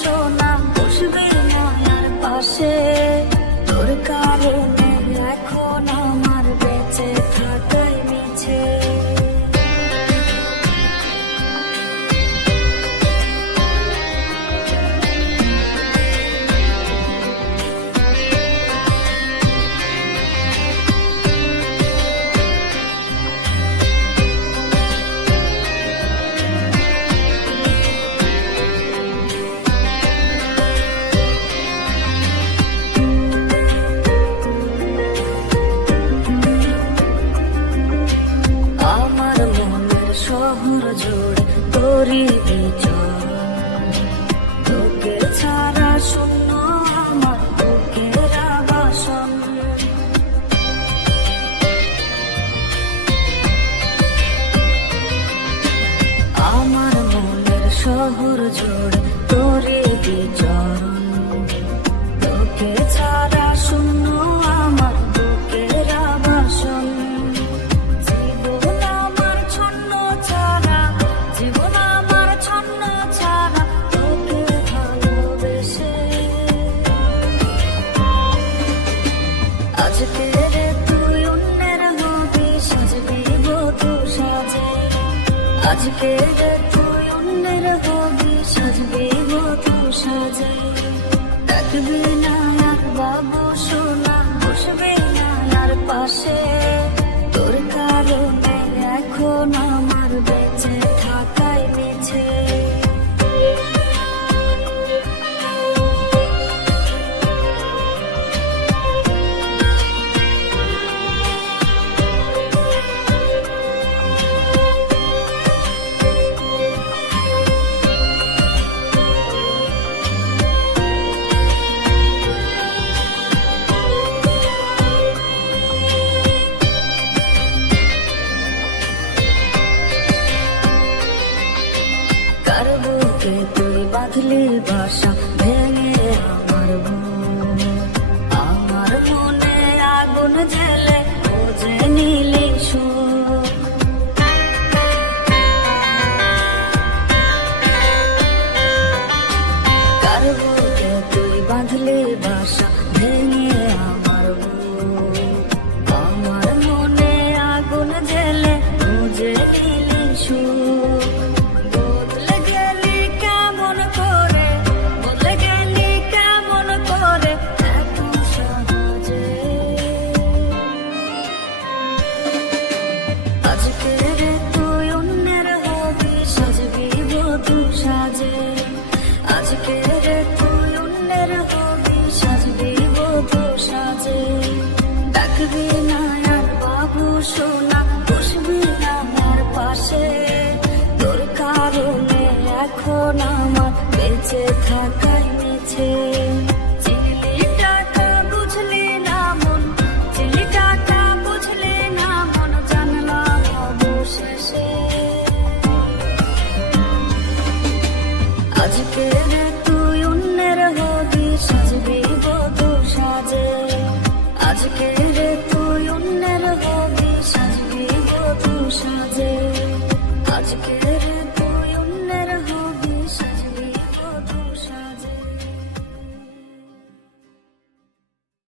সোনা বসবে না আর পাশে, তোর কারণে এখন আমার বেঁচে থাকাই মিছে। শহর জুড়ে তোরই বিচরণ, তোকে ছাড়া শূন্য আমার বুকের আবাসন। আমার মনের শহর জুড়ে তোরই বিচরণ, তোকে ছাড়া শূন্য আমার বুকের আবাসন। আজকে রে তুই অন্যের হবি সাজবি বধূ সাজে, আজকে রে তুই অন্যের হবি সাজবি বধূ সাজে। ডাকবি না আর বাবু সোনা বসবে না আর পাশে, তোর কারণে এখন আমার বেঁচে থাকাই মিছে। কার বুকে তুই বাঁধলি বাসা ভেঙে আমার মন, আমার মনে আগুন জ্বেলে বুঝে নিলি সুর। কার বুকে তুই বাঁধলি বাসা ভেঙে আমার মন, আমার মনে আগুন জ্বেলে বুঝে নিলি সুর। আজকে রে তুই অন্যের হবি সাজবি বধূ সাজে, আজকে রে তুই অন্যের হবি সাজবি বধূ সাজে। ডাকবি না আর বাবু সোনা বসবি না আর পাশে, তোর কারণে এখন আমার বেঁচে থাকাই মিছে। আজকে